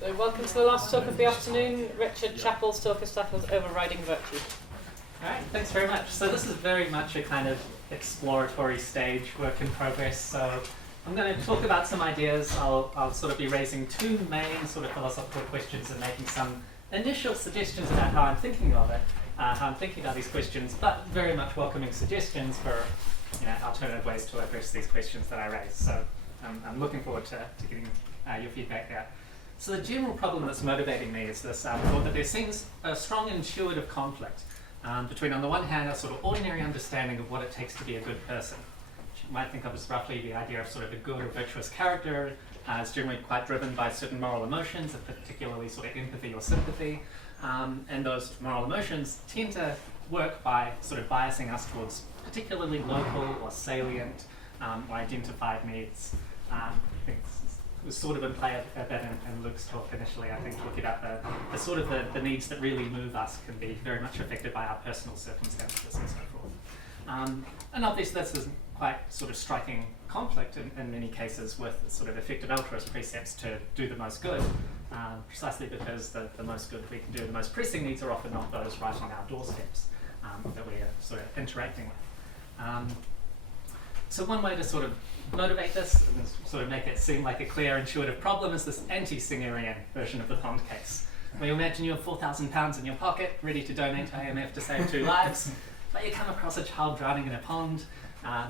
So welcome to the last talk of the afternoon. Richard Chappell's talk is titled Overriding Virtue. Alright, thanks very much. So this is very much a kind of exploratory stage, work in progress. So I'm going to talk about some ideas. I'll sort of be raising two main sort of philosophical questions and making some initial suggestions about how I'm thinking of it, how I'm thinking about these questions, but very much welcoming suggestions for alternative ways to address these questions that I raise. So I'm looking forward to getting your feedback there. So the general problem that's motivating me is this, thought that there seems a strong intuitive conflict between, on the one hand, a sort of ordinary understanding of what it takes to be a good person, which you might think of as roughly the idea of sort of a good or virtuous character, is generally quite driven by certain moral emotions, and particularly sort of empathy or sympathy, and those moral emotions tend to work by sort of biasing us towards particularly local or salient or identified needs. I think it was sort of in play a bit in Luke's talk initially, I think, talking about the sort of the needs that really move us can be very much affected by our personal circumstances and so forth. And obviously this is quite sort of striking conflict in many cases with sort of effective altruist precepts to do the most good, precisely because the most good we can do, the most pressing needs are often not those right on our doorsteps that we are sort of interacting with. So one way to sort of motivate this and sort of make it seem like a clear, intuitive problem is this anti-Singerian version of the pond case. Where you imagine you have £4,000 in your pocket, ready to donate to IMF to save 2 lives, but you come across a child drowning in a pond.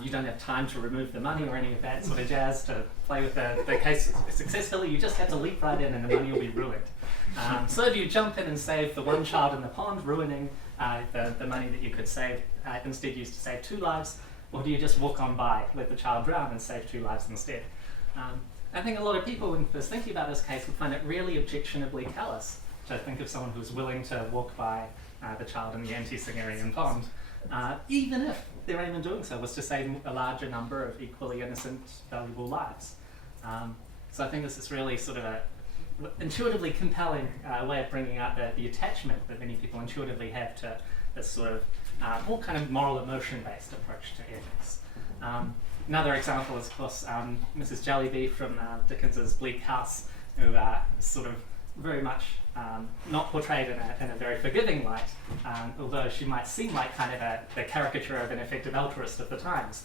You don't have time to remove the money or any of that sort of jazz to play with the case successfully. You just have to leap right in and the money will be ruined. So do you jump in and save the one child in the pond, ruining the money that you could save, instead used to save 2 lives? Or do you just walk on by, let the child drown and save 2 lives instead? I think a lot of people, when first thinking about this case, would find it really objectionably callous to think of someone who's willing to walk by the child in the anti-Singerian pond, even if their aim in doing so was to save a larger number of equally innocent, valuable lives. So I think this is really sort of a intuitively compelling way of bringing out the attachment that many people intuitively have to this sort of more kind of moral emotion-based approach to ethics. Another example is, of course, Mrs. Jellyby from Dickens's Bleak House, who is sort of very much not portrayed in a very forgiving light, although she might seem like kind of the caricature of an effective altruist of the times,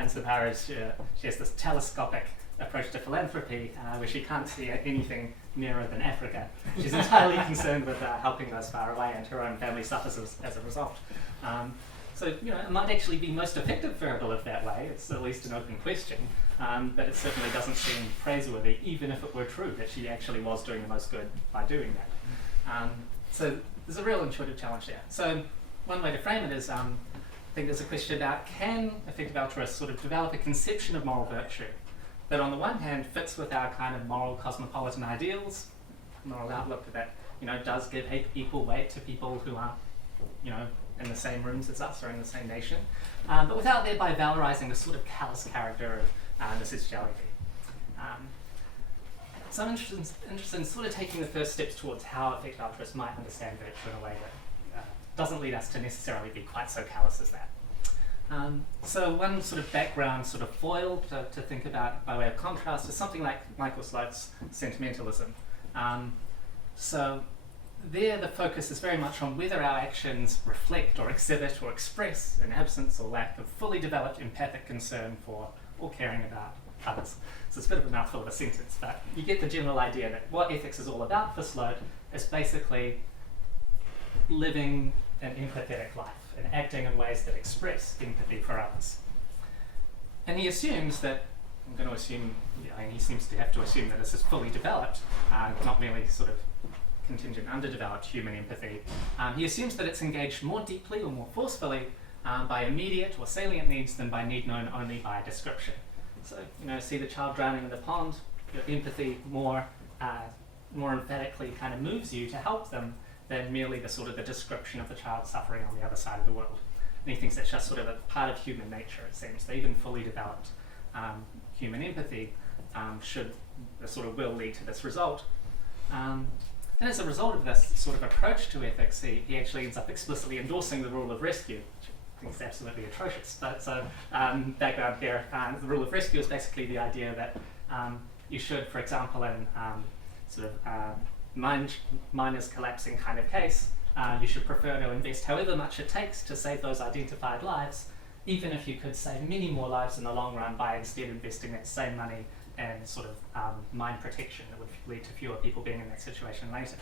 insofar as she has this telescopic approach to philanthropy, where she can't see anything nearer than Africa. She's entirely concerned with helping those far away, and her own family suffers as a result. So it might actually be most effective for her to live that way. It's at least an open question, but it certainly doesn't seem praiseworthy, even if it were true that she actually was doing the most good by doing that. So there's a real intuitive challenge there. So one way to frame it is, I think there's a question about, can effective altruists sort of develop a conception of moral virtue that on the one hand fits with our kind of moral cosmopolitan ideals, moral outlook that does give equal weight to people who aren't in the same rooms as us or in the same nation, but without thereby valorizing the sort of callous character of Mrs. Jellyby. So I'm interested in sort of taking the first steps towards how effective altruists might understand virtue in a way that doesn't lead us to necessarily be quite so callous as that. So one sort of background sort of foil to think about by way of contrast is something like Michael Slote's sentimentalism. So there the focus is very much on whether our actions reflect or exhibit or express an absence or lack of fully developed empathic concern for or caring about others. So it's a bit of a mouthful of a sentence, but you get the general idea that what ethics is all about for Slote is basically living an empathetic life and acting in ways that express empathy for others. And he assumes that, I'm going to assume, he seems to have to assume that this is fully developed, not merely sort of contingent underdeveloped human empathy. He assumes that it's engaged more deeply or more forcefully by immediate or salient needs than by need known only by description. So, see the child drowning in the pond, your empathy more emphatically kind of moves you to help them than merely the sort of the description of the child suffering on the other side of the world. And he thinks that's just sort of a part of human nature, it seems, that even fully developed human empathy will lead to this result. And as a result of this sort of approach to ethics, he actually ends up explicitly endorsing the rule of rescue, which I think is absolutely atrocious. But so background here, the rule of rescue is basically the idea that you should, for example, in sort of mine is collapsing kind of case, you should prefer to invest however much it takes to save those identified lives, even if you could save many more lives in the long run by instead investing that same money in sort of mine protection that would lead to fewer people being in that situation later.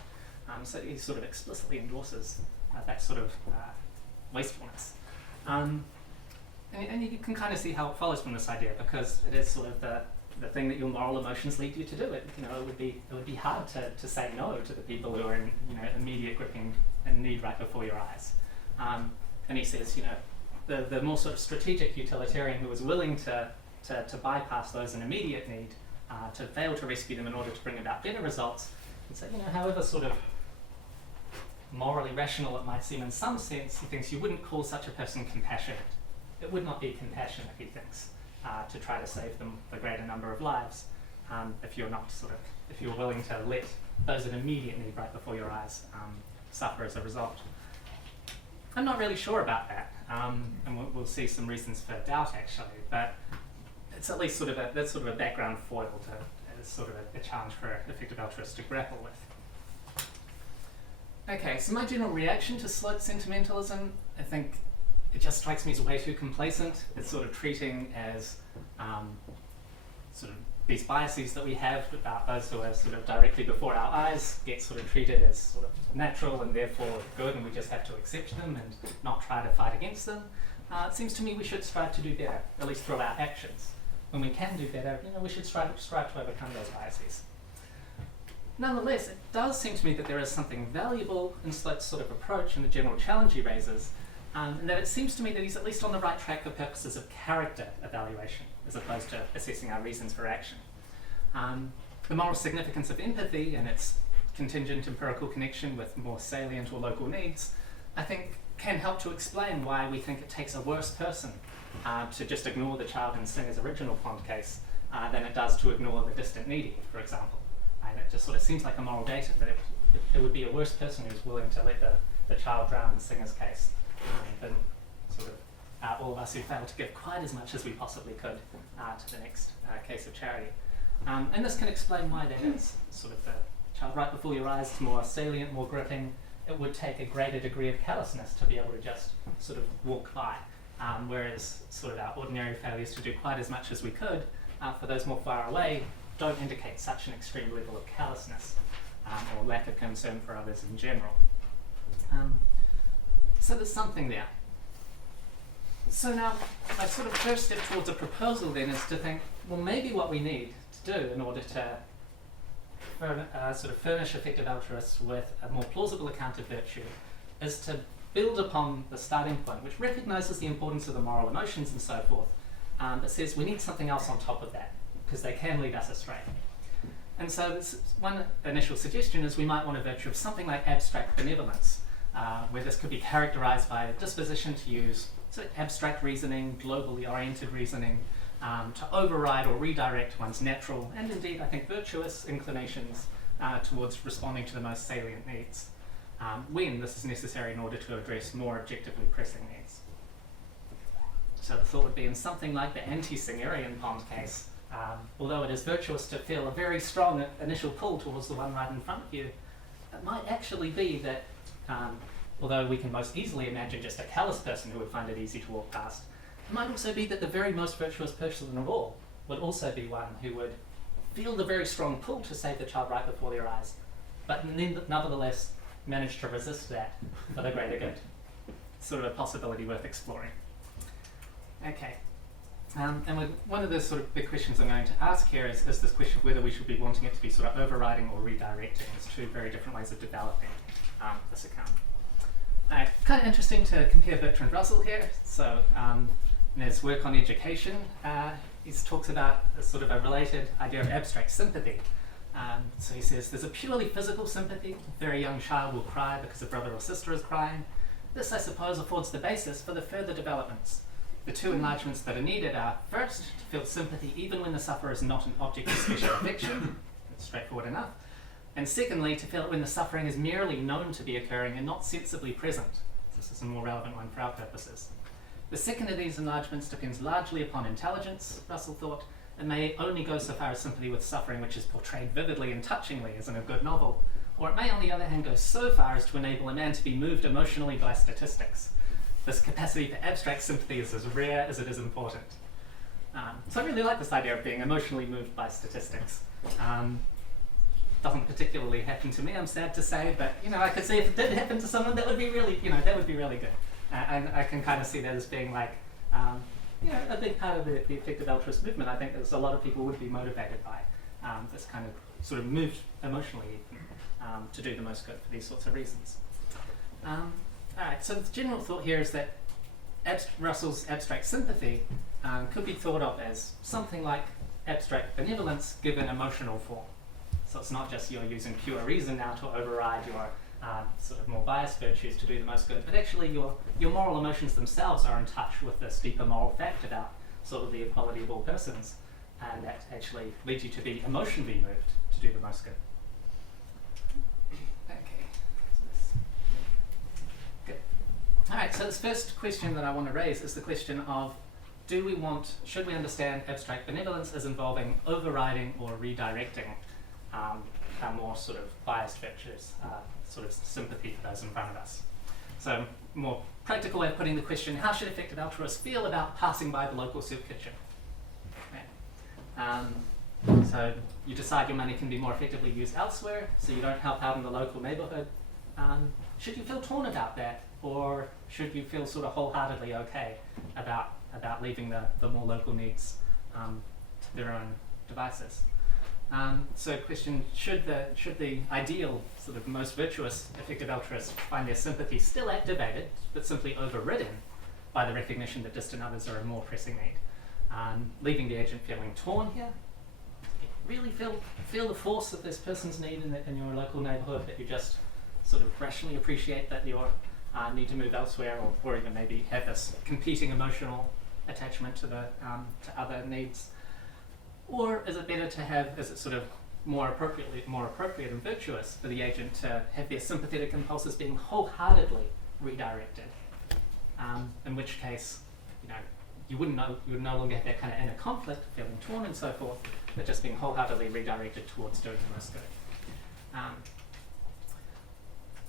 So he sort of explicitly endorses that sort of wastefulness. And you can kind of see how it follows from this idea, because it is sort of the thing that your moral emotions lead you to do. It would be hard to say no to the people who are in immediate gripping and need right before your eyes. And he says, the more sort of strategic utilitarian who is willing to bypass those in immediate need, to fail to rescue them in order to bring about better results, and say, however sort of morally rational it might seem in some sense, he thinks you wouldn't call such a person compassionate. It would not be compassionate, he thinks, to try to save them the greater number of lives, if you're willing to let those in immediate need right before your eyes suffer as a result. I'm not really sure about that, and we'll see some reasons for doubt actually, but it's at least that's sort of a background foil as sort of a challenge for effective altruists to grapple with. Okay, so my general reaction to Slote's sentimentalism, I think it just strikes me as way too complacent. It's sort of treating as sort of these biases that we have about those who are sort of directly before our eyes get sort of treated as sort of natural and therefore good, and we just have to accept them and not try to fight against them. It seems to me we should strive to do better, at least through our actions. When we can do better, we should strive to overcome those biases. Nonetheless, it does seem to me that there is something valuable in Slote's sort of approach and the general challenge he raises, and that it seems to me that he's at least on the right track for purposes of character evaluation, as opposed to assessing our reasons for action. The moral significance of empathy and its contingent empirical connection with more salient or local needs, I think, can help to explain why we think it takes a worse person to just ignore the child in Singer's original pond case than it does to ignore the distant needy, for example. And it just sort of seems like a moral data that it would be a worse person who's willing to let the child drown in Singer's case than sort of all of us who failed to give quite as much as we possibly could to the next case of charity. And this can explain why that is. Sort of the child right before your eyes is more salient, more gripping. It would take a greater degree of callousness to be able to just sort of walk by, whereas sort of our ordinary failures to do quite as much as we could for those more far away don't indicate such an extreme level of callousness or lack of concern for others in general. So there's something there. So now my sort of first step towards a proposal then is to think, well, maybe what we need to do in order to sort of furnish effective altruists with a more plausible account of virtue is to build upon the starting point, which recognizes the importance of the moral emotions and so forth, but says we need something else on top of that, because they can lead us astray. And so this one initial suggestion is we might want a virtue of something like abstract benevolence, where this could be characterized by a disposition to use sort of abstract reasoning, globally oriented reasoning, to override or redirect one's natural and indeed I think virtuous inclinations towards responding to the most salient needs, when this is necessary in order to address more objectively pressing needs. So the thought would be in something like the anti-Singerian pond case, although it is virtuous to feel a very strong initial pull towards the one right in front of you, it might actually be that, although we can most easily imagine just a callous person who would find it easy to walk past, it might also be that the very most virtuous person of all would also be one who would feel the very strong pull to save the child right before their eyes, but nevertheless manage to resist that for the greater good. Sort of a possibility worth exploring. Okay. And one of the sort of big questions I'm going to ask here is this question of whether we should be wanting it to be sort of overriding or redirecting. It's two very different ways of developing this account. Kind of interesting to compare Bertrand Russell here. So in his work on education, he talks about a sort of a related idea of abstract sympathy. So he says there's a purely physical sympathy. A very young child will cry because a brother or sister is crying. This, I suppose, affords the basis for the further developments. The two enlargements that are needed are, first, to feel sympathy even when the sufferer is not an object of special affection. That's straightforward enough. And secondly, to feel it when the suffering is merely known to be occurring and not sensibly present. This is a more relevant one for our purposes. The second of these enlargements depends largely upon intelligence, Russell thought, it may only go so far as sympathy with suffering which is portrayed vividly and touchingly as in a good novel, or it may on the other hand go so far as to enable a man to be moved emotionally by statistics. This capacity for abstract sympathy is as rare as it is important. So I really like this idea of being emotionally moved by statistics. Doesn't particularly happen to me, I'm sad to say, but I could see if it did happen to someone, that would be really, that would be really good. And I can kind of see that as being like, a big part of the effective altruist movement. I think there's a lot of people would be motivated by this kind of sort of moved emotionally to do the most good for these sorts of reasons. Alright, so the general thought here is that Russell's abstract sympathy could be thought of as something like abstract benevolence given emotional form. So it's not just you're using pure reason now to override your sort of more biased virtues to do the most good, but actually your moral emotions themselves are in touch with this deeper moral fact about sort of the equality of all persons, and that actually leads you to be emotionally moved to do the most good. Okay, good. Alright, so this first question that I want to raise is the question of should we understand abstract benevolence as involving overriding or redirecting our more sort of biased virtues, sort of sympathy for those in front of us. So, more practical way of putting the question, how should effective altruists feel about passing by the local soup kitchen? Okay. So you decide your money can be more effectively used elsewhere, so you don't help out in the local neighbourhood. Should you feel torn about that, or should you feel sort of wholeheartedly okay about leaving the more local needs to their own devices? So question, should the ideal, sort of most virtuous effective altruist find their sympathy still activated, but simply overridden by the recognition that distant others are a more pressing need? Leaving the agent feeling torn here? Really feel the force of this person's need in your local neighbourhood, that you just sort of rationally appreciate that you need to move elsewhere, or even maybe have this competing emotional attachment to other needs? Or is it better to is it sort of more appropriate and virtuous for the agent to have their sympathetic impulses being wholeheartedly redirected? In which case, you would no longer have that kind of inner conflict, feeling torn and so forth, but just being wholeheartedly redirected towards doing the most good.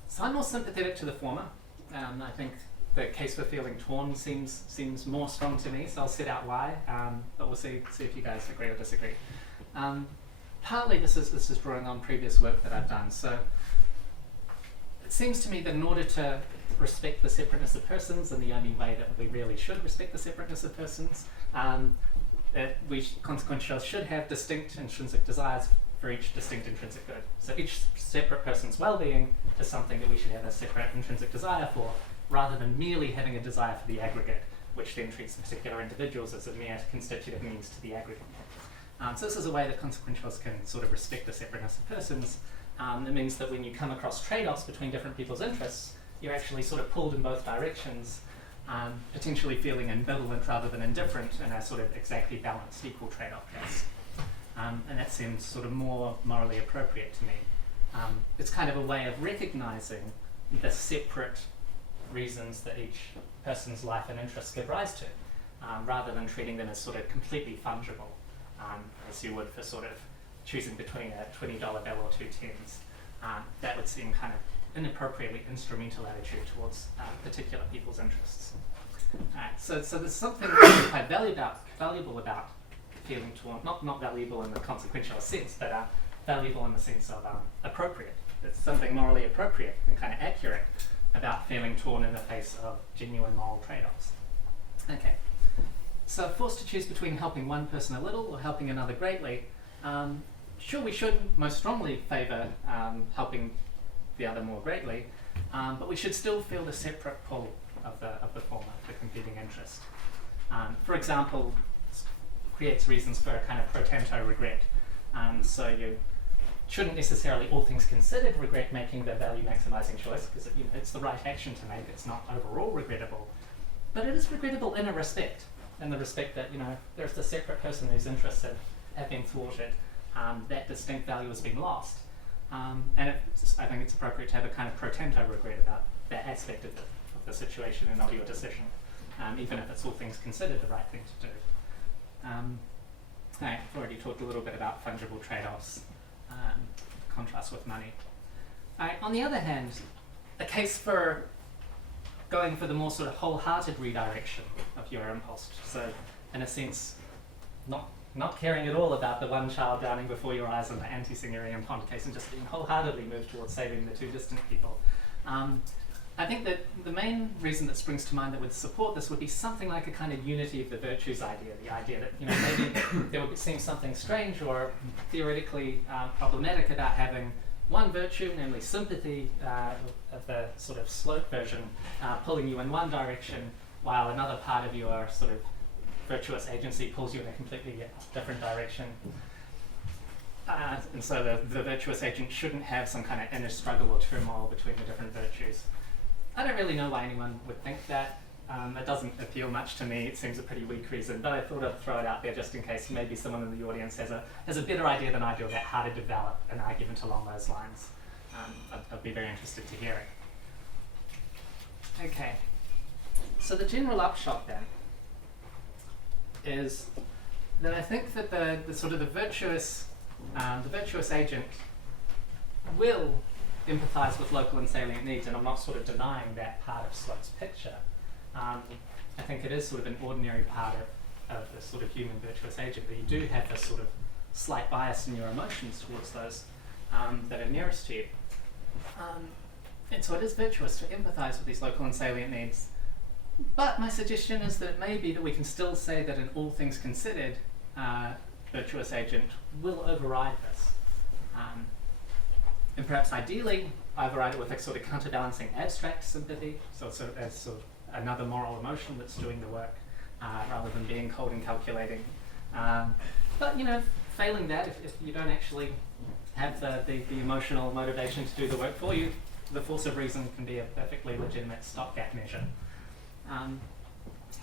So I'm more sympathetic to the former. I think the case for feeling torn seems more strong to me, so I'll set out why, but we'll see if you guys agree or disagree. Partly this is drawing on previous work that I've done. So it seems to me that in order to respect the separateness of persons, and the only way that we really should respect the separateness of persons, that we consequently should have distinct intrinsic desires for each distinct intrinsic good. So each separate person's well-being is something that we should have a separate intrinsic desire for, rather than merely having a desire for the aggregate, which then treats particular individuals as a mere constitutive means to the aggregate. So this is a way that consequentialists can sort of respect the separateness of persons. It means that when you come across trade-offs between different people's interests, you're actually sort of pulled in both directions, potentially feeling ambivalent rather than indifferent in a sort of exactly balanced equal trade-off case. And that seems sort of more morally appropriate to me. It's kind of a way of recognizing the separate reasons that each person's life and interests give rise to, rather than treating them as sort of completely fungible, as you would for sort of choosing between a $20 bill or two tens. That would seem kind of inappropriately instrumental attitude towards particular people's interests. So there's something really quite valuable about feeling torn, not valuable in the consequential sense, but valuable in the sense of appropriate. It's something morally appropriate and kind of accurate about feeling torn in the face of genuine moral trade-offs. Okay, so forced to choose between helping one person a little or helping another greatly, sure, we should most strongly favour helping the other more greatly, but we should still feel the separate pull of the former, the competing interest. For example, creates reasons for a kind of pro tanto regret. So you shouldn't necessarily, all things considered, regret making the value maximizing choice, because it's the right action to make. It's not overall regrettable, but it is regrettable in the respect that there's the separate person whose interests have been thwarted. That distinct value has been lost, and I think it's appropriate to have a kind of pro tanto regret about that aspect of the situation and of your decision, even if it's all things considered the right thing to do. I've already talked a little bit about fungible trade-offs, contrast with money. On the other hand, a case for going for the more sort of wholehearted redirection of your impulse. So, in a sense, not caring at all about the one child drowning before your eyes in the anti-Singerian pond case and just being wholeheartedly moved towards saving the two distant people. I think that the main reason that springs to mind that would support this would be something like a kind of unity of the virtues idea, the idea that maybe there would seem something strange or theoretically problematic about having one virtue, namely sympathy, of the sort of slope version, pulling you in one direction, while another part of your sort of virtuous agency pulls you in a completely different direction. And so the virtuous agent shouldn't have some kind of inner struggle or turmoil between the different virtues. I don't really know why anyone would think that. It doesn't appeal much to me. It seems a pretty weak reason, but I thought I'd throw it out there just in case maybe someone in the audience has a better idea than I do about how to develop an argument along those lines. I'd be very interested to hear it. Okay, so the general upshot then is that I think that the sort of the virtuous agent will empathise with local and salient needs, and I'm not sort of denying that part of Slope's picture. I think it is sort of an ordinary part of the sort of human virtuous agent, that you do have this sort of slight bias in your emotions towards those that are nearest to you. And so it is virtuous to empathise with these local and salient needs. But my suggestion is that it may be that we can still say that in all things considered, virtuous agent will override this. And perhaps ideally, override it with a sort of counterbalancing abstract sympathy, so it's as sort of another moral emotion that's doing the work, rather than being cold and calculating. But failing that, if you don't actually have the emotional motivation to do the work for you, the force of reason can be a perfectly legitimate stopgap measure.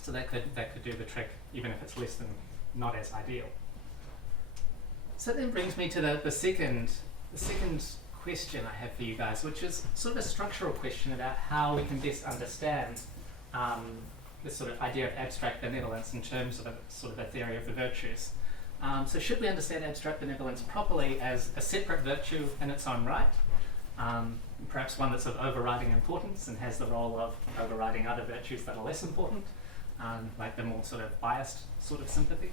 So that could do the trick, even if it's less than not as ideal. So that then brings me to the second question I have for you guys, which is sort of a structural question about how we can best understand this sort of idea of abstract benevolence in terms of a sort of a theory of the virtues. So should we understand abstract benevolence properly as a separate virtue in its own right, perhaps one that's of overriding importance and has the role of overriding other virtues that are less important, like the more sort of biased sort of sympathy?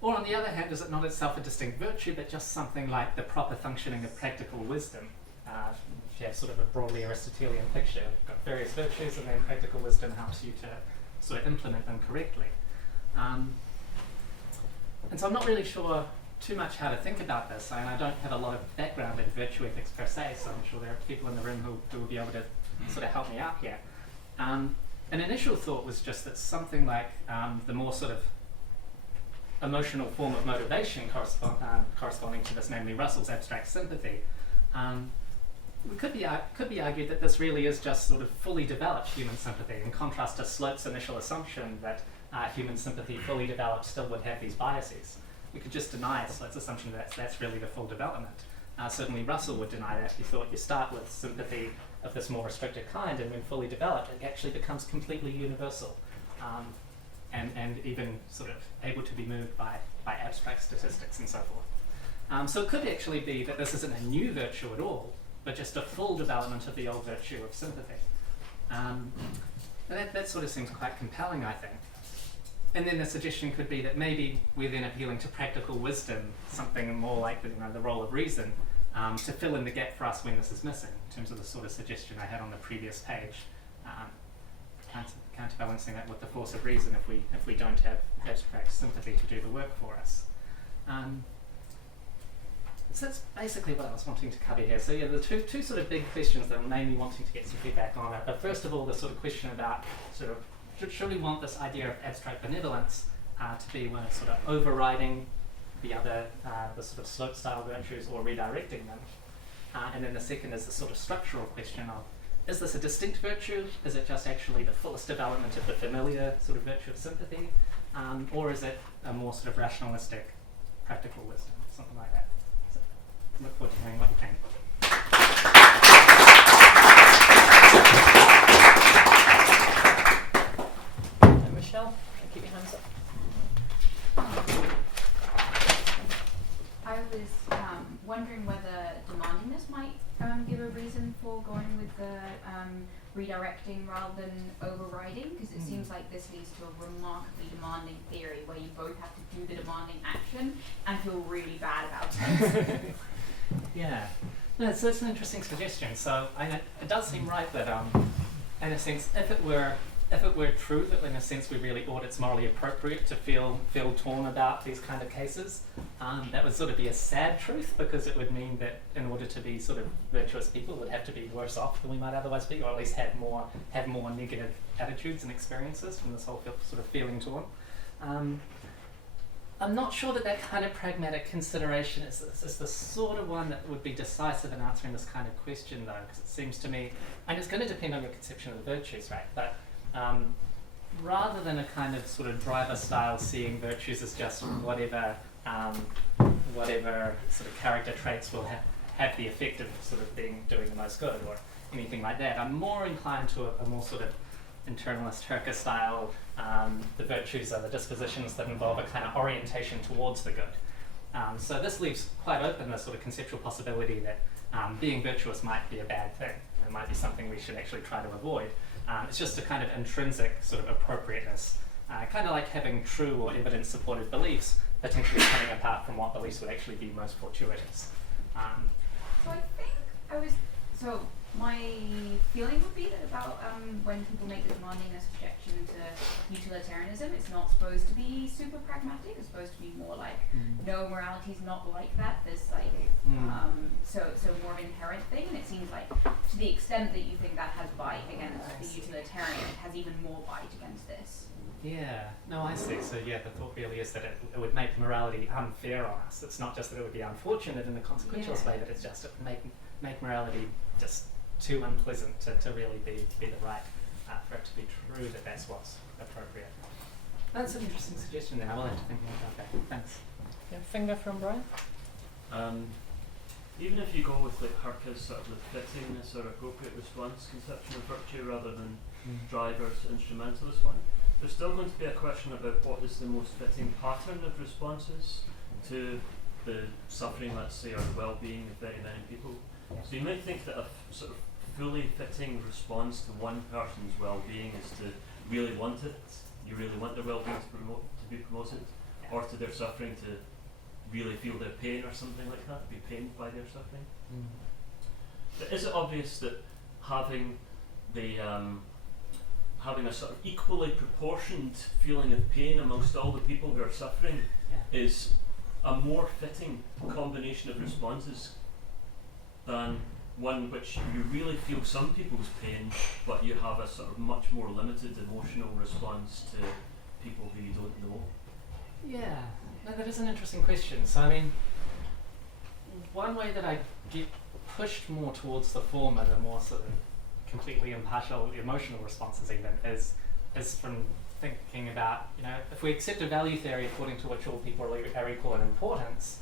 Or on the other hand, is it not itself a distinct virtue, but just something like the proper functioning of practical wisdom? If you have sort of a broadly Aristotelian picture, you've got various virtues, and then practical wisdom helps you to sort of implement them correctly. And so I'm not really sure too much how to think about this, and I don't have a lot of background in virtue ethics per se, so I'm sure there are people in the room who will be able to sort of help me out here. An initial thought was just that something like the more sort of emotional form of motivation corresponding to this, namely Russell's abstract sympathy, it could be argued that this really is just sort of fully developed human sympathy, in contrast to Slope's initial assumption that human sympathy fully developed still would have these biases. We could just deny Slope's assumption that that's really the full development. Certainly Russell would deny that. He thought you start with sympathy of this more restricted kind, and when fully developed, it actually becomes completely universal. And even sort of able to be moved by abstract statistics and so forth. So it could actually be that this isn't a new virtue at all, but just a full development of the old virtue of sympathy. That sort of seems quite compelling, I think. And then the suggestion could be that maybe we're then appealing to practical wisdom, something more like the role of reason, to fill in the gap for us when this is missing, in terms of the sort of suggestion I had on the previous page. Counterbalancing that with the force of reason if we don't have abstract sympathy to do the work for us. So that's basically what I was wanting to cover here. So yeah, the two sort of big questions that I'm mainly wanting to get some feedback on are, first of all, the sort of question about sort of should we want this idea of abstract benevolence to be one of sort of overriding the other the sort of Slope style virtues or redirecting them? And then the second is the sort of structural question of, is this a distinct virtue? Is it just actually the fullest development of the familiar sort of virtue of sympathy? Or is it a more sort of rationalistic, practical wisdom, something like that? So look forward to hearing what you think. Michelle, keep your hands up. give a reason for going with the redirecting rather than overriding? Because it seems like this leads to a remarkably demanding theory where you both have to do the demanding action and feel really bad about it. Yeah, no, so it's an interesting suggestion. So it does seem right that, in a sense, if it were true that in a sense we really ought, it's morally appropriate to feel torn about these kind of cases, that would sort of be a sad truth, because it would mean that in order to be sort of virtuous people would have to be worse off than we might otherwise be, or at least have more negative attitudes and experiences from this whole sort of feeling torn. I'm not sure that kind of pragmatic consideration is the sort of one that would be decisive in answering this kind of question, though, because it seems to me, and it's going to depend on your conception of the virtues, right? But rather than a kind of sort of driver style seeing virtues as just whatever sort of character traits will have the effect of sort of doing the most good or anything like that, I'm more inclined to a more sort of internalist Herker style. The virtues are the dispositions that involve a kind of orientation towards the good. So this leaves quite open the sort of conceptual possibility that being virtuous might be a bad thing. It might be something we should actually try to avoid. It's just a kind of intrinsic sort of appropriateness, kind of like having true or evidence-supported beliefs potentially coming apart from what beliefs would actually be most fortuitous. So I think my feeling would be that about when people make the demanding objection to utilitarianism, it's not supposed to be super pragmatic. It's supposed to be more like, no, morality is not like that. There's like so more of an inherent thing, and it seems like to the extent that you think that has bite against the utilitarian, it has even more bite against this. Yeah, no, I see. So yeah, the thought really is that it would make morality unfair on us. It's not just that it would be unfortunate in a consequentialist way, but it's just it would make morality just too unpleasant to really be the right, for it to be true that that's what's appropriate. That's an interesting suggestion there. I will have to think more about that. Thanks. Yeah, finger from Brian. Even if you go with like Herker's sort of the fittingness or appropriate response conception of virtue rather than driver's instrumentalist one, there's still going to be a question about what is the most fitting pattern of responses to the suffering, let's say, or the well-being of very many people. So you might think that a sort of fully fitting response to one person's well-being is to really want it. You really want their well-being to be promoted, or to their suffering to really feel their pain or something like that, be pained by their suffering. But is it obvious that having a sort of equally proportioned feeling of pain amongst all the people who are suffering is a more fitting combination of responses than one which you really feel some people's pain, but you have a sort of much more limited emotional response to people who you don't know? Yeah, no, that is an interesting question. So I mean, one way that I get pushed more towards the former, the more sort of completely impartial emotional responses even, is from thinking about, if we accept a value theory according to which all people are equal in importance,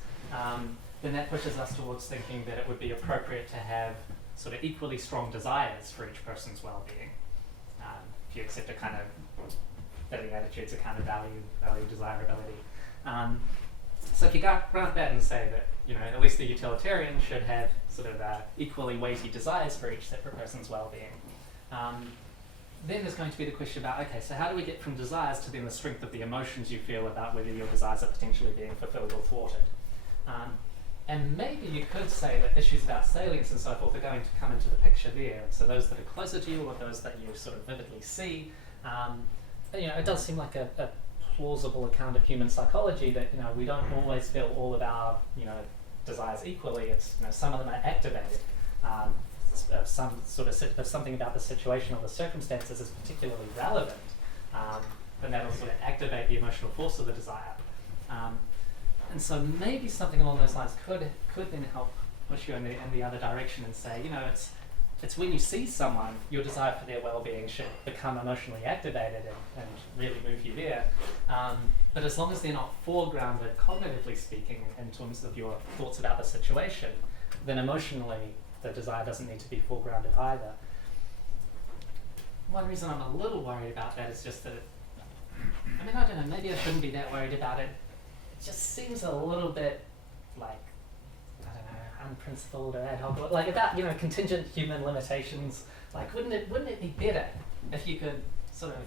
then that pushes us towards thinking that it would be appropriate to have sort of equally strong desires for each person's well-being. If you accept a kind of fitting attitudes, a kind of value desirability. So if you grant that and say that, at least the utilitarian should have sort of equally weighty desires for each separate person's well-being, then there's going to be the question about, okay, so how do we get from desires to then the strength of the emotions you feel about whether your desires are potentially being fulfilled or thwarted? And maybe you could say that issues about salience and so forth are going to come into the picture there. So those that are closer to you or those that you sort of vividly see, it does seem like a plausible account of human psychology that we don't always feel all of our desires equally. It's some of them are activated. If something about the situation or the circumstances is particularly relevant, then that'll sort of activate the emotional force of the desire. And so maybe something along those lines could then help push you in the other direction and say, it's when you see someone, your desire for their well-being should become emotionally activated and really move you there. But as long as they're not foregrounded, cognitively speaking, in terms of your thoughts about the situation, then emotionally the desire doesn't need to be foregrounded either. One reason I'm a little worried about that is just that I don't know, maybe I shouldn't be that worried about it. It just seems a little bit like, I don't know, unprincipled or ad hoc, like about contingent human limitations. Like, wouldn't it be better if you could sort of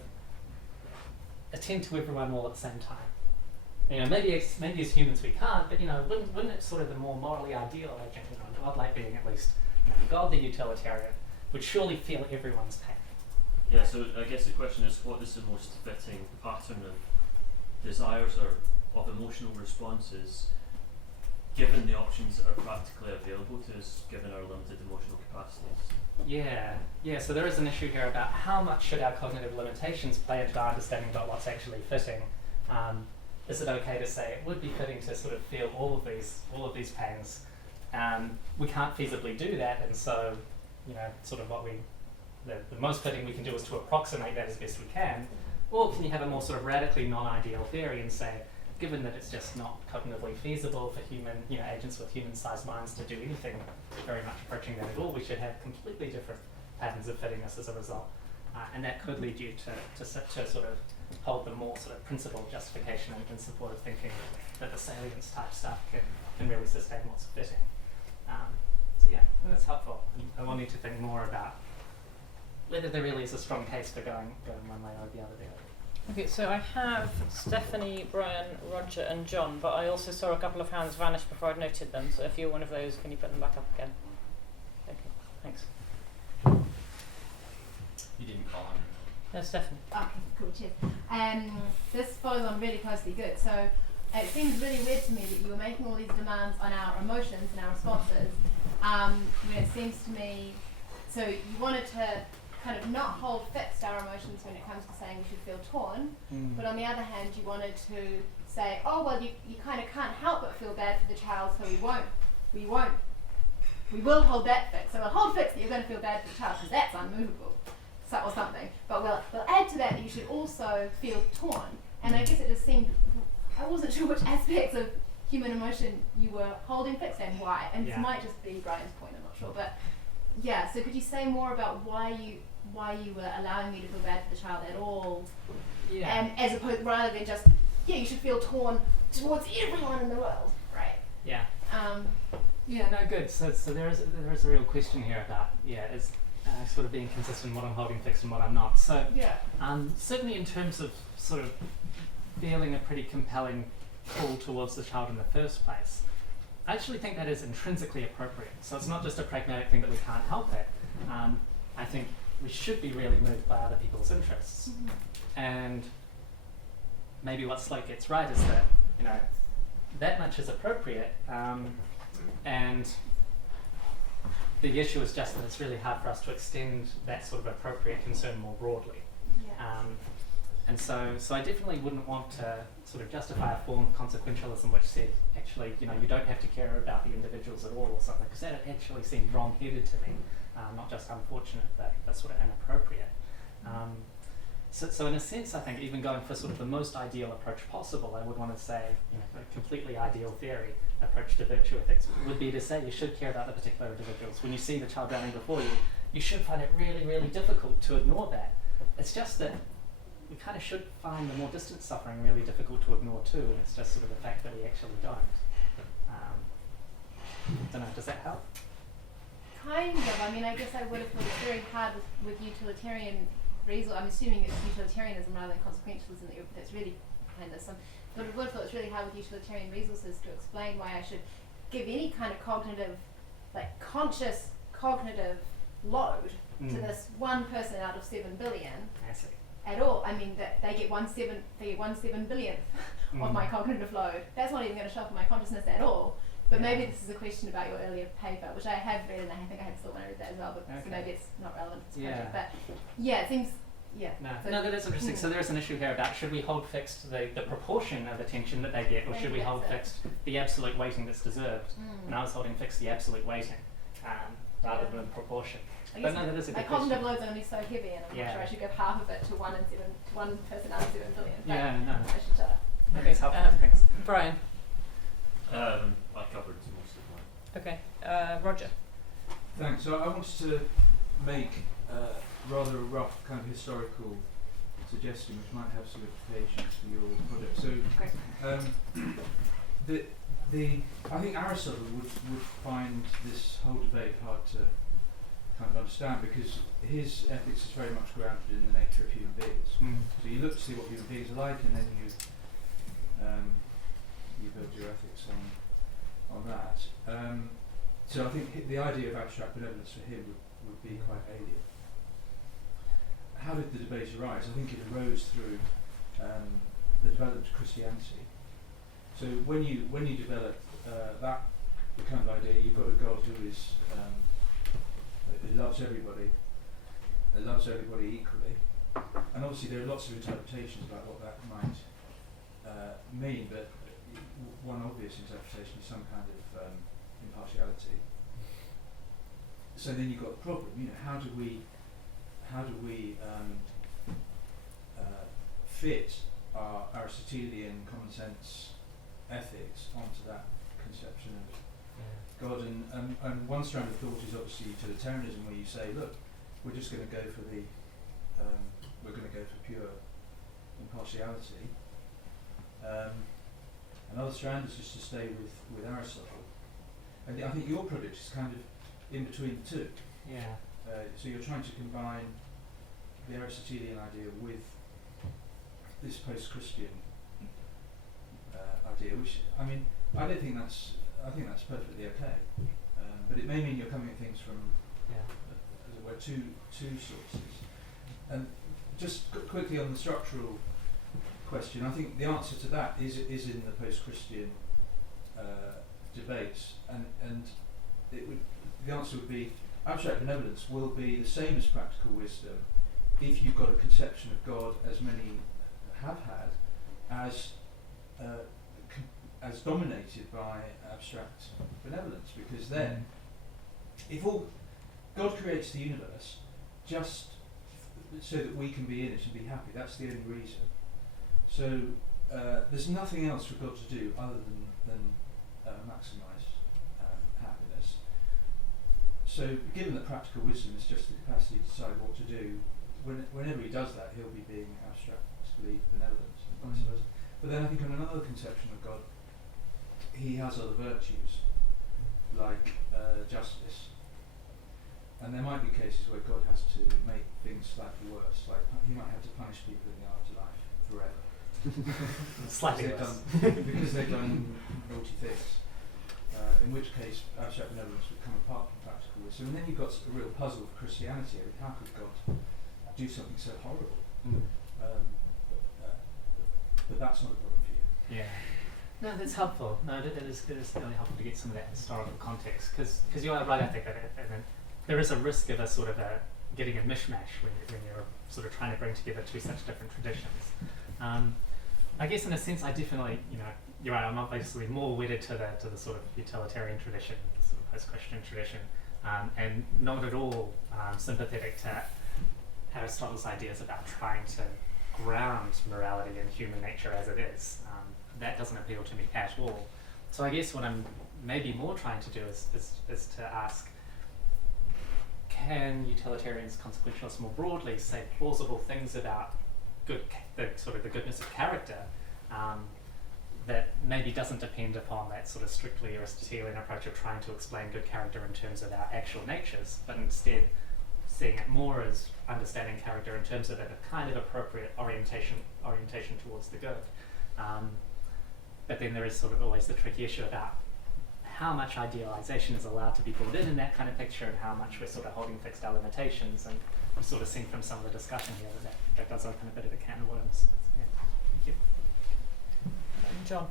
attend to everyone all at the same time? Maybe as humans we can't, but wouldn't it sort of the more morally ideal, like a godlike being at least, God the utilitarian would surely feel everyone's pain. Yeah, so I guess the question is, what is the most fitting pattern of desires or of emotional responses, given the options that are practically available to us, given our limited emotional capacities? Yeah. So there is an issue here about how much should our cognitive limitations play into our understanding about what's actually fitting. Is it okay to say it would be fitting to sort of feel all of these pains? We can't feasibly do that, and so sort of the most fitting we can do is to approximate that as best we can. Or can you have a more sort of radically non-ideal theory and say, given that it's just not cognitively feasible for human agents with human-sized minds to do anything very much approaching that at all, we should have completely different patterns of fittingness as a result. And that could lead you to sort of hold the more sort of principled justification and in support of thinking that the salience type stuff can really sustain what's fitting. So yeah, that's helpful. And we'll need to think more about whether there really is a strong case for going one way or the other there. Okay, so I have Stephanie, Brian, Roger and John, but I also saw a couple of hands vanish before I'd noted them, so if you're one of those, can you put them back up again? Okay, thanks. You didn't call on me. No, Stephanie. Okay, cool, cheers. This follows on really closely good. So it seems really weird to me that you were making all these demands on our emotions and our responses. When it seems to me, so you wanted to kind of not hold fixed our emotions when it comes to saying we should feel torn, but on the other hand, you wanted to say, oh, well, you kind of can't help but feel bad for the child, so we will hold that fixed. So we'll hold fixed that you're going to feel bad for the child because that's unmovable. Or something, but we'll add to that you should also feel torn. And I guess it just seemed, I wasn't sure which aspects of human emotion you were holding fixed and why. And this might just be Brian's point, I'm not sure. But yeah, so could you say more about why you were allowing me to feel bad for the child at all? Yeah. And as opposed, rather than just, you should feel torn towards everyone in the world, right? Yeah. No, good. So there is a real question here about is sort of being consistent in what I'm holding fixed and what I'm not. So certainly in terms of sort of feeling a pretty compelling pull towards the child in the first place, I actually think that is intrinsically appropriate. So it's not just a pragmatic thing that we can't help it. I think we should be really moved by other people's interests. And maybe what Slate gets right is that, that much is appropriate. And the issue is just that it's really hard for us to extend that sort of appropriate concern more broadly. And so I definitely wouldn't want to sort of justify a form of consequentialism which said, actually, you don't have to care about the individuals at all or something, because that actually seemed wrong-headed to me, not just unfortunate, but sort of inappropriate. So in a sense, I think even going for sort of the most ideal approach possible, I would want to say, a completely ideal theory approach to virtue ethics would be to say you should care about the particular individuals. When you see the child drowning before you, you should find it really, really difficult to ignore that. It's just that we kind of should find the more distant suffering really difficult to ignore too, and it's just sort of the fact that we actually don't. Don't know, does that help? Kind of. I mean, I guess I would have thought it's very hard with utilitarian reason. I'm assuming it's utilitarianism rather than consequentialism that's really behind this. But I would have thought it's really hard with utilitarian resources to explain why I should give any kind of cognitive, conscious cognitive load to this one person out of 7 billion. I see. At all. I mean, that they get 1/7 billionth of my cognitive load. That's not even going to show up in my consciousness at all. But maybe this is a question about your earlier paper, which I have read, and I think I had thought when I read that as well, but so maybe it's not relevant to this project. But it seems, No, that is interesting. So there is an issue here about should we hold fixed the proportion of attention that they get, or should we hold fixed the absolute weighting that's deserved? And I was holding fixed the absolute weighting rather than proportion. But no, that is a good my cognitive question. load's only so heavy, and I'm not sure I should give half of it to one person out of 7 billion. But I should shut up. Okay, it's helpful. Thanks. Brian. I covered most of mine. Okay. Roger. Thanks. So I wanted to make rather a rough kind of historical suggestion which might have some implications for your project. So I think Aristotle would find this whole debate hard to kind of understand, because his ethics is very much grounded in the nature of human beings. So you look to see what human beings are like, and then you build your ethics on that. So I think the idea of abstract benevolence for him would be quite alien. How did the debate arise? I think it arose through the development of Christianity. So when you develop that kind of idea, you've got a God who is who loves everybody equally, and obviously there are lots of interpretations about what that might mean, but one obvious interpretation is some kind of impartiality. So then you've got the problem, how do we fit our Aristotelian common sense ethics onto that conception of God? And one strand of thought is obviously utilitarianism, where you say, look, we're just going to go for pure impartiality. Another strand is just to stay with Aristotle, and I think your project is kind of in between the two. Yeah. So you're trying to combine the Aristotelian idea with this post-Christian idea, which I think that's perfectly okay, but it may mean you're coming at things from, as it were, two sources. And just quickly on the structural question, I think the answer to that is in the post-Christian debates, and the answer would be abstract benevolence will be the same as practical wisdom if you've got a conception of God, as many have had, as dominated by abstract benevolence, because then if God creates the universe just so that we can be in it and be happy, that's the only reason. So there's nothing else for God to do other than maximise happiness. So given that practical wisdom is just the capacity to decide what to do, whenever he does that, he'll be being abstractly benevolent and vice versa. But then I think on another conception of God, he has other virtues, like justice. And there might be cases where God has to make things slightly worse, like he might have to punish people in the afterlife forever. Slightly worse. Because they've done naughty things. In which case, abstract benevolence would come apart from practical wisdom. And then you've got a real puzzle of Christianity. I mean, how could God do something so horrible? But that's not a problem for you. Yeah. No, that's helpful. No, it is really helpful to get some of that historical context, because you are right. I think that there is a risk of getting a mishmash when you're sort of trying to bring together two such different traditions. I guess in a sense, I definitely, you're right. I'm obviously more wedded to the sort of utilitarian tradition, the sort of post-Christian tradition, and not at all sympathetic to Aristotle's ideas about trying to ground morality in human nature as it is. That doesn't appeal to me at all. So I guess what I'm maybe more trying to do is to ask, can utilitarians, consequentialists more broadly, say plausible things about the goodness of character that maybe doesn't depend upon that sort of strictly Aristotelian approach of trying to explain good character in terms of our actual natures, but instead seeing it more as understanding character in terms of a kind of appropriate orientation towards the good. But then there is sort of always the tricky issue about how much idealization is allowed to be brought in that kind of picture, and how much we're sort of holding fixed our limitations. And we've sort of seen from some of the discussion here that does open a bit of a can of worms. Yeah. Thank you. John.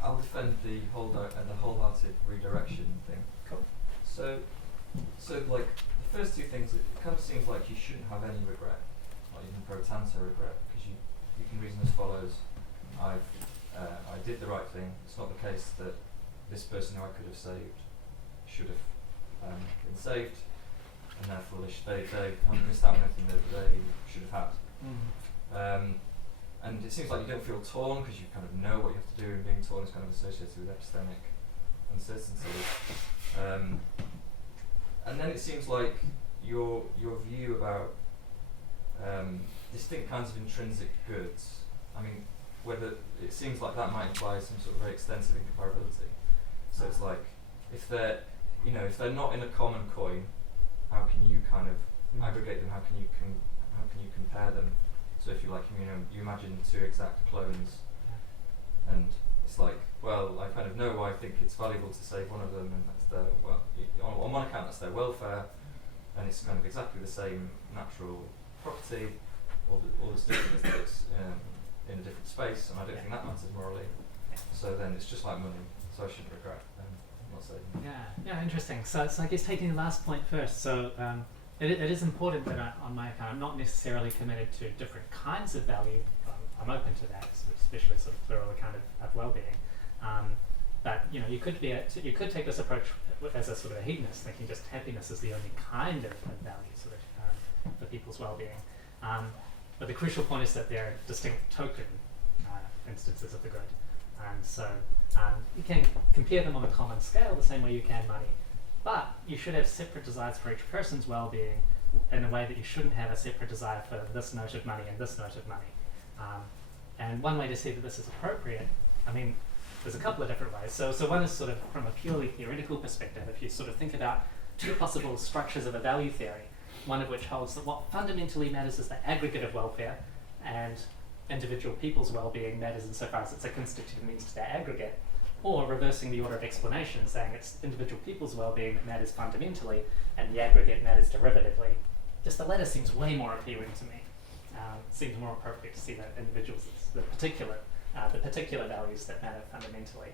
I'll defend the wholehearted redirection thing. Cool. So like the first two things, it kind of seems like you shouldn't have any regret, or even pro tanto regret, because you can reason as follows: I did the right thing. It's not the case that this person who I could have saved should have been saved, and therefore they haven't missed out on anything that they should have had. And it seems like you don't feel torn because you kind of know what you have to do, and being torn is kind of associated with epistemic uncertainty. And then it seems like your view about distinct kinds of intrinsic goods. I mean, whether it seems like that might imply some sort of very extensive incomparability. So it's like, if they're not in a common coin, how can you kind of aggregate them? How can you compare them? So if you you imagine two exact clones, and it's like, well, I kind of know why I think it's valuable to save one of them, and that's their, on one account that's their welfare, and it's kind of exactly the same natural property. All that's different is that it's in a different space, and I don't think that matters morally. So then it's just like money. So I shouldn't regret. I'm not saying. Yeah, interesting. So I guess taking the last point first. So it is important that on my account, I'm not necessarily committed to different kinds of value. I'm open to that, especially sort of plural account of well-being. But you could take this approach as a sort of a hedonist, thinking just happiness is the only kind of value sort of for people's well-being. But the crucial point is that they're distinct token instances of the good. So you can compare them on a common scale the same way you can money, but you should have separate desires for each person's well-being in a way that you shouldn't have a separate desire for this note of money and this note of money. And one way to see that this is appropriate, I mean, there's a couple of different ways. So one is sort of from a purely theoretical perspective. If you sort of think about two possible structures of a value theory, one of which holds that what fundamentally matters is the aggregate of welfare, and individual people's well-being matters insofar as it's a constitutive means to that aggregate, or reversing the order of explanation, saying it's individual people's well-being that matters fundamentally, and the aggregate matters derivatively. Just the latter seems way more appealing to me. Seems more appropriate to see that individuals, the particular values that matter fundamentally,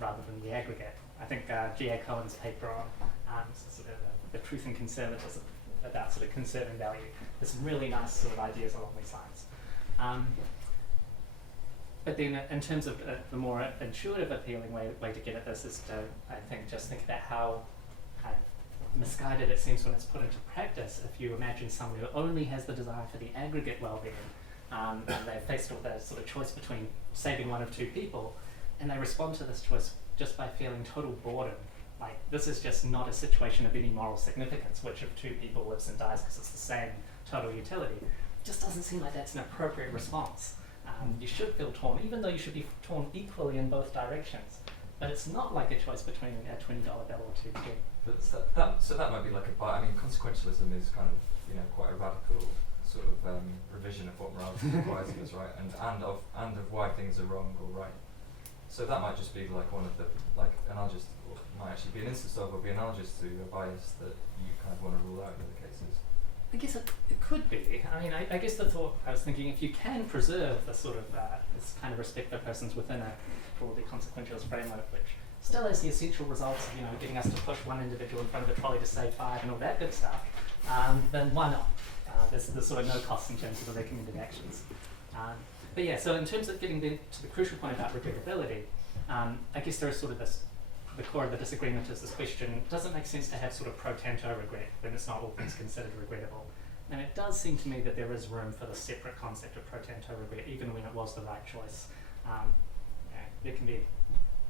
rather than the aggregate. I think G.A. Cohen's paper on sort of the truth and conservatism, about sort of conserving value, there's some really nice sort of ideas along these lines. But then in terms of the more intuitive, appealing way to get at this is to, I think, just think about how misguided it seems when it's put into practice. If you imagine someone who only has the desire for the aggregate well-being, and they're faced with a sort of choice between saving one of two people, and they respond to this choice just by feeling total boredom. Like, this is just not a situation of any moral significance, which of two people lives and dies because it's the same total utility. It just doesn't seem like that's an appropriate response. You should feel torn, even though you should be torn equally in both directions. But it's not like a choice between a $20 bill or two quid. But so that might be like consequentialism is kind of quite a radical sort of revision of what morality requires of us, right? And of why things are wrong or right. So that might just be like one of the analogous, or might actually be an instance of, or be analogous to a bias that you kind of want to rule out in other cases. I guess it could be. I mean, I guess the thought I was thinking, if you can preserve the sort of this kind of respect for persons within a broadly consequentialist framework, which still has the essential results of getting us to push one individual in front of a trolley to save five and all that good stuff, then why not? There's sort of no cost in terms of the recommended actions. But yeah, so in terms of getting to the crucial point about regrettability, I guess there is sort of the core of the disagreement is this question: does it make sense to have sort of pro tanto regret when it's not all things considered regrettable? And it does seem to me that there is room for the separate concept of pro tanto regret, even when it was the right choice. There can be,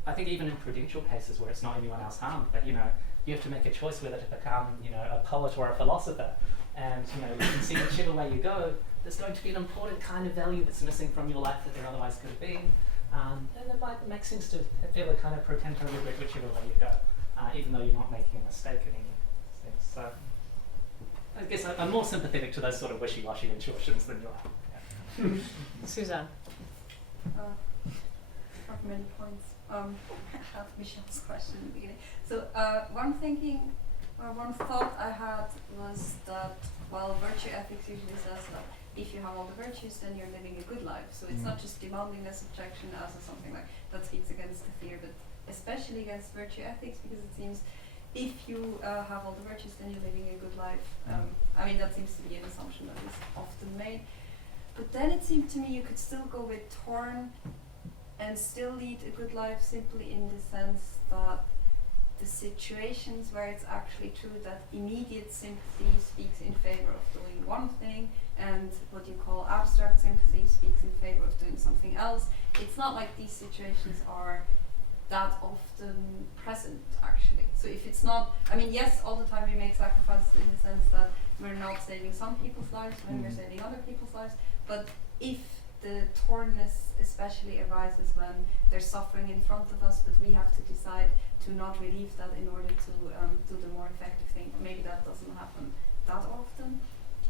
I think, even in prudential cases where it's not anyone else harmed, but you have to make a choice whether to become a poet or a philosopher. And you can see whichever way you go, there's going to be an important kind of value that's missing from your life that there otherwise could have been. And it might make sense to feel a kind of pro tanto regret whichever way you go, even though you're not making a mistake in any sense. So I guess I'm more sympathetic to those sort of wishy-washy intuitions than you are. Suzanne. Of many points. I had Michelle's question in the beginning. So one thought I had was that virtue ethics usually says that if you have all the virtues, then you're living a good life. So it's not just demanding a subjection as a something like that speaks against the fear, but especially against virtue ethics, because it seems if you have all the virtues, then you're living a good life. I mean, that seems to be an assumption that is often made. But then it seemed to me you could still go with torn and still lead a good life, simply in the sense that the situations where it's actually true that immediate sympathy speaks in favor of doing one thing, and what you call abstract sympathy speaks in favor of doing something else. It's not like these situations are that often present, actually. So if it's not, I mean, yes, all the time we make sacrifices in the sense that we're not saving some people's lives when we're saving other people's lives, but if the tornness especially arises when there's suffering in front of us, but we have to decide to not relieve that in order to do the more effective thing. Maybe that doesn't happen that often.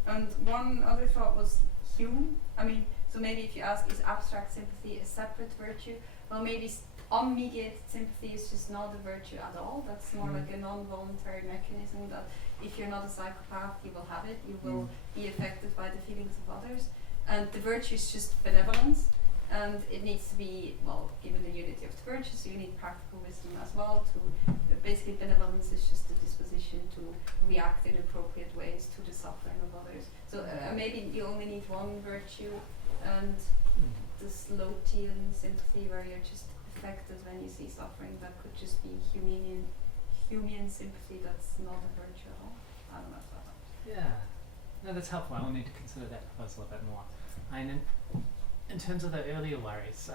And one other thought was human. I mean, so maybe if you ask, is abstract sympathy a separate virtue? Well, maybe unmediated sympathy is just not a virtue at all. That's more like a non-voluntary mechanism that if you're not a psychopath, you will have it. You will be affected by the feelings of others. And the virtue is just benevolence. And it needs to be, well, given the unity of the virtues, so you need practical wisdom as well. Basically, benevolence is just the disposition to react in appropriate ways to the suffering of others. So maybe you only need one virtue, and this Lothian sympathy, where you're just affected when you see suffering, that could just be Humean sympathy. That's not a virtue at all. I don't know if that helps. Yeah, no, that's helpful. I will need to consider that proposal a bit more. In terms of the earlier worries, so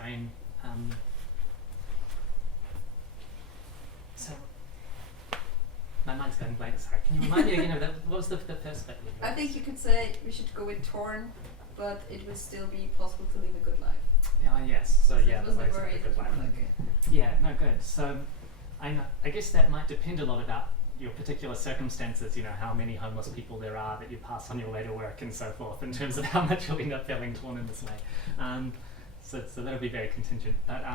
my mind's going blank. Sorry, can you remind me again of that? What was the first bit? I think you could say we should go with torn, but it would still be possible to live a good life. Yeah, yes. So yeah, it was the the ways of worry the good life. like Yeah, no, good. So I guess that might depend a lot about your particular circumstances, you know, how many homeless people there are that you pass on your way to work and so forth, in terms of how much you'll end up feeling torn in this way. So that'll be very contingent. But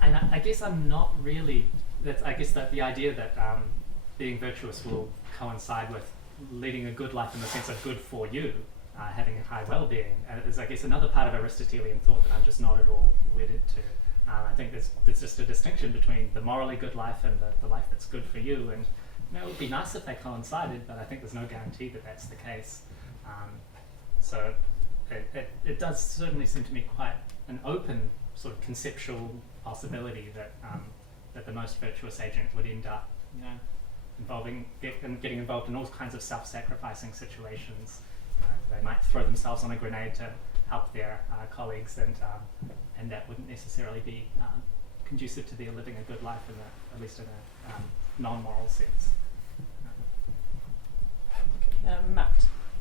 I guess I'm not really, I guess that the idea that being virtuous will coincide with leading a good life in the sense of good for you, having a high well-being, is I guess another part of Aristotelian thought that I'm just not at all wedded to. I think there's just a distinction between the morally good life and the life that's good for you, and you know, it would be nice if they coincided, but I think there's no guarantee that that's the case. So it does certainly seem to me quite an open sort of conceptual possibility that that the most virtuous agent would end up, you know, getting involved in all kinds of self-sacrificing situations. They might throw themselves on a grenade to help their colleagues, and that wouldn't necessarily be conducive to their living a good life, at least in a non-moral sense. Matt,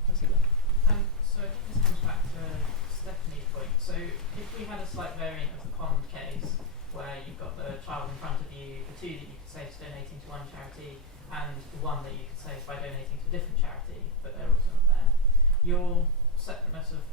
how's he going? So this comes back to Stephanie's point. So if we had a slight variant of the pond case, where you've got the child in front of you, the two that you could save is donating to one charity, and the one that you could save by donating to a different charity, but they're also not there, your separateness of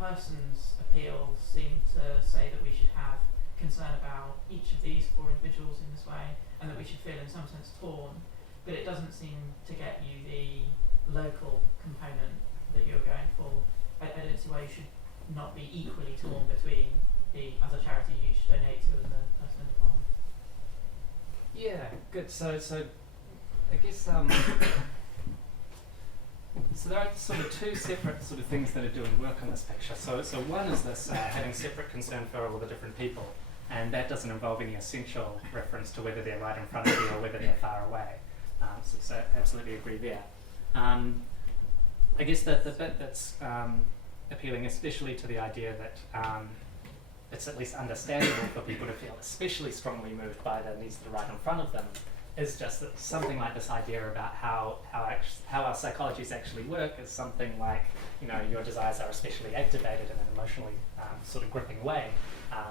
persons appeals seem to say that we should have concern about each of these four individuals in this way, and that we should feel in some sense torn, but it doesn't seem to get you the local component that you're going for. I don't see why you should not be equally torn between the other charity you should donate to and the person in the pond. Yeah, good. So I guess so there are sort of two separate sort of things that are doing work on this picture. So one is this having separate concern for all the different people, and that doesn't involve any essential reference to whether they're right in front of you or whether they're far away. So absolutely agree there. I guess the bit that's appealing especially to the idea that it's at least understandable for people to feel especially strongly moved by the needs that are right in front of them is just that something like this idea about how our psychologies actually work is something like, you know, your desires are especially activated in an emotionally sort of gripping way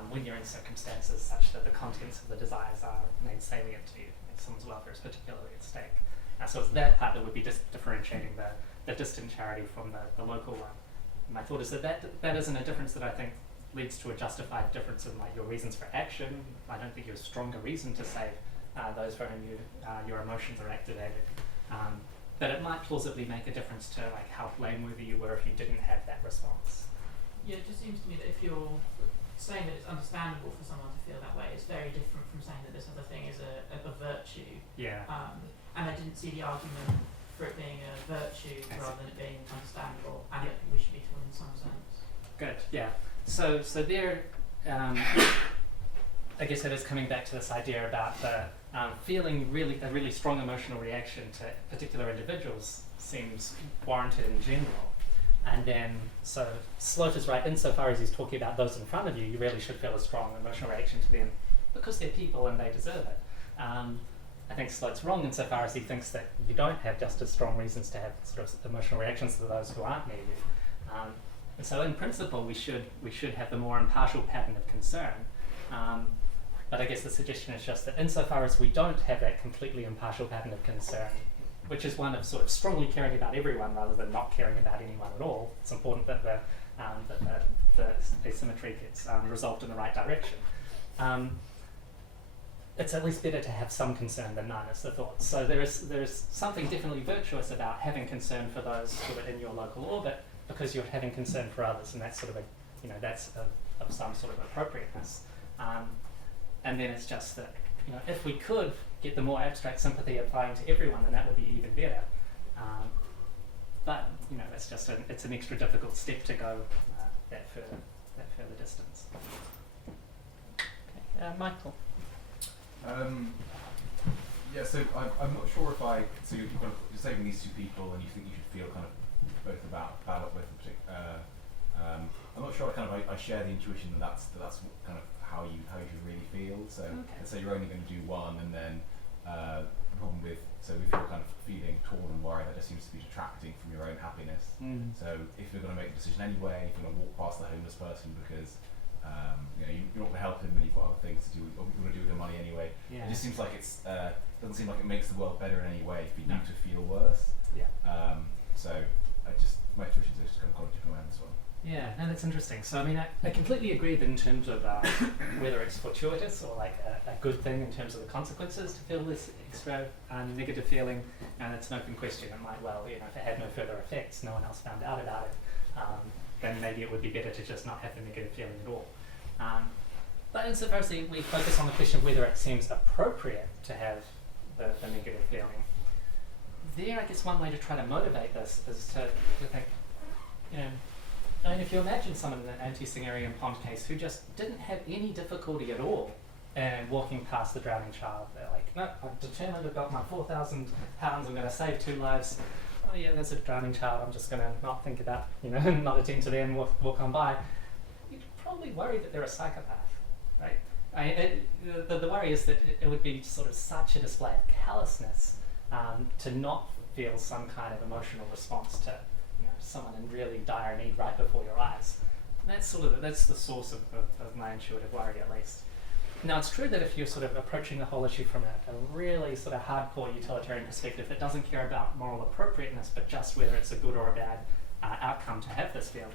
when you're in circumstances such that the contents of the desires are made salient to you, and someone's welfare is particularly at stake. So it's that part that would be differentiating the distant charity from the local one. My thought is that isn't a difference that I think leads to a justified difference in like your reasons for action. I don't think you have a stronger reason to save those for whom your emotions are activated. But it might plausibly make a difference to like how blameworthy you were if you didn't have that response. Yeah, it just seems to me that if you're saying that it's understandable for someone to feel that way, it's very different from saying that this other thing is a virtue. Yeah. And I didn't see the argument for it being a virtue rather than it being understandable, and that we should be torn in some sense. Good. Yeah. So there, I guess it is coming back to this idea about feeling a really strong emotional reaction to particular individuals seems warranted in general. And then, so Sloat is right insofar as he's talking about those in front of you, you really should feel a strong emotional reaction to them because they're people and they deserve it. I think Sloat's wrong insofar as he thinks that you don't have just as strong reasons to have sort of emotional reactions to those who aren't near you. And so in principle, we should have the more impartial pattern of concern. But I guess the suggestion is just that insofar as we don't have that completely impartial pattern of concern, which is one of sort of strongly caring about everyone rather than not caring about anyone at all, it's important that the asymmetry gets resolved in the right direction. It's at least better to have some concern than none, is the thought. So there is something definitely virtuous about having concern for those sort of in your local orbit, because you're having concern for others, and that's sort of that's of some sort of appropriateness. And then it's just that, if we could get the more abstract sympathy applying to everyone, then that would be even better. But it's just it's an extra difficult step to go that further distance. Okay, Michael. Yeah, so I'm not sure if so you're saving these two people, and you think you should feel kind of both about with a particular. I'm not sure I share the intuition that that's kind of how you should really feel. So let's say you're only going to do one, and then the problem with if you're kind of feeling torn and worried, that just seems to be detracting from your own happiness. So if you're going to make a decision anyway, if you're going to walk past the homeless person because you're not going to help him and you've got other things to do, or you want to do with your money anyway. Yeah. It just seems like doesn't seem like it makes the world better in any way for you to feel worse. Yeah. So my intuition is just kind of gone a different way on this one. Yeah, no, that's interesting. So I completely agree that in terms of whether it's fortuitous or like a good thing in terms of the consequences to feel this extra negative feeling, and it's an open question. It might if it had no further effects, no one else found out about it, then maybe it would be better to just not have the negative feeling at all. But insofar as we focus on the question of whether it seems appropriate to have the negative feeling, there I guess one way to try to motivate this is to think, if you imagine someone in an anti-Singerian pond case who just didn't have any difficulty at all in walking past the drowning child, they're like, no, I'm determined, I've got my 4,000 pounds, I'm going to save 2 lives. Oh yeah, there's a drowning child, I'm just going to not think about, not attend to them, walk on by. You'd probably worry that they're a psychopath, right? The worry is that it would be sort of such a display of callousness to not feel some kind of emotional response to someone in really dire need right before your eyes. And that's the source of my intuitive worry, at least. Now, it's true that if you're sort of approaching the whole issue from a really sort of hardcore utilitarian perspective that doesn't care about moral appropriateness, but just whether it's a good or a bad outcome to have this field,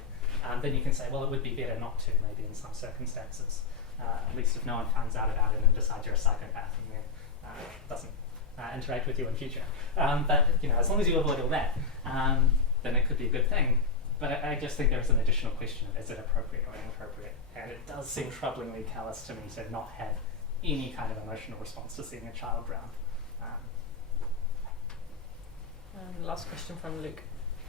then you can say, well, it would be better not to, maybe in some circumstances, at least if no one finds out about it and decides you're a psychopath and then doesn't interact with you in future. But as long as you avoid all that, then it could be a good thing. But I just think there's an additional question of, is it appropriate or inappropriate? And it does seem troublingly callous to me to not have any kind of emotional response to seeing a child drown. Last question from Luke.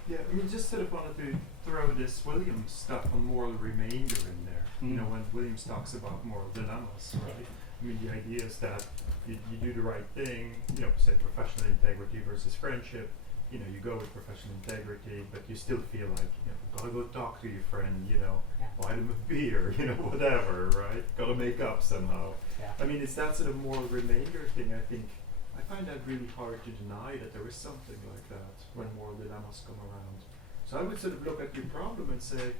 Yeah, just sort of wanted to throw this Williams stuff on moral remainder in there. When Williams talks about moral dilemmas, right? The idea is that you do the right thing, say professional integrity versus friendship. You go with professional integrity, but you still feel like, gotta go talk to your friend, buy them a beer, whatever, right? Gotta make up somehow. Yeah. It's that sort of moral remainder thing, I find that really hard to deny that there is something like that when moral dilemmas come around. So I would sort of look at your problem and say,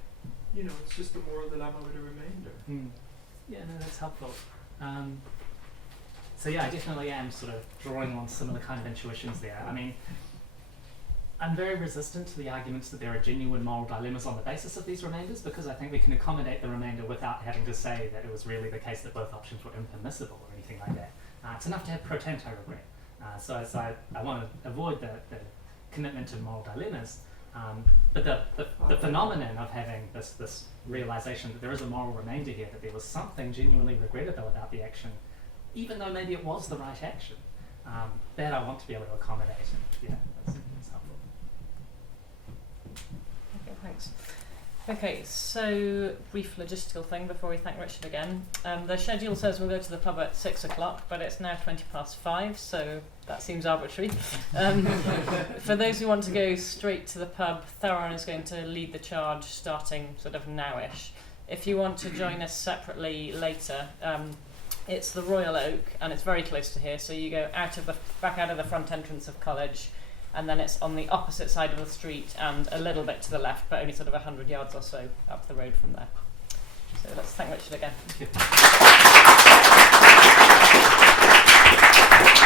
it's just a moral dilemma with a remainder. Yeah, no, that's helpful. So yeah, I definitely am sort of drawing on similar kind of intuitions there. I'm very resistant to the arguments that there are genuine moral dilemmas on the basis of these remainders, because I think we can accommodate the remainder without having to say that it was really the case that both options were impermissible or anything like that. It's enough to have pro tanto regret. So I want to avoid the commitment to moral dilemmas, but the phenomenon of having this realization that there is a moral remainder here, that there was something genuinely regrettable about the action, even though maybe it was the right action, that I want to be able to accommodate. And yeah, that's helpful. Okay, thanks. Okay, so brief logistical thing before we thank Richard again. The schedule says we'll go to the pub at 6 o'clock, but it's now 5:20, so that seems arbitrary. For those who want to go straight to the pub, Theron is going to lead the charge starting sort of now-ish. If you want to join us separately later, it's the Royal Oak, and it's very close to here, so you go back out of the front entrance of college, and then it's on the opposite side of the street and a little bit to the left, but only sort of 100 yards or so up the road from there. So let's thank Richard again. Thank you.